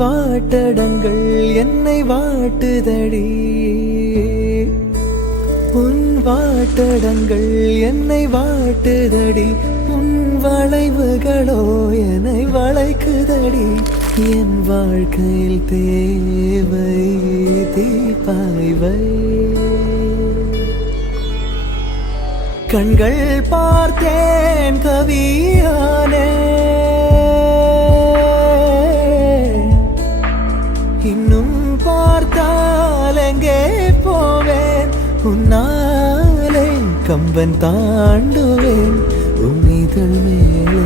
வாட்டடங்கள் என்னை வாட்டுதடி, உன் வாட்டடங்கள் என்னை வாட்டுதடி, உன் வளைவுகளோ என்னை வளைக்குதடி. என் வாழ்க்கையில் தேவை தீபாய்வை, கண்கள் பார்த்தேன் கவியானே, இன்னும் பார்த்தால் எங்கே போவேன், உன்னாலே கம்பன் தாண்டுவேன், உன் இதழ் மேலே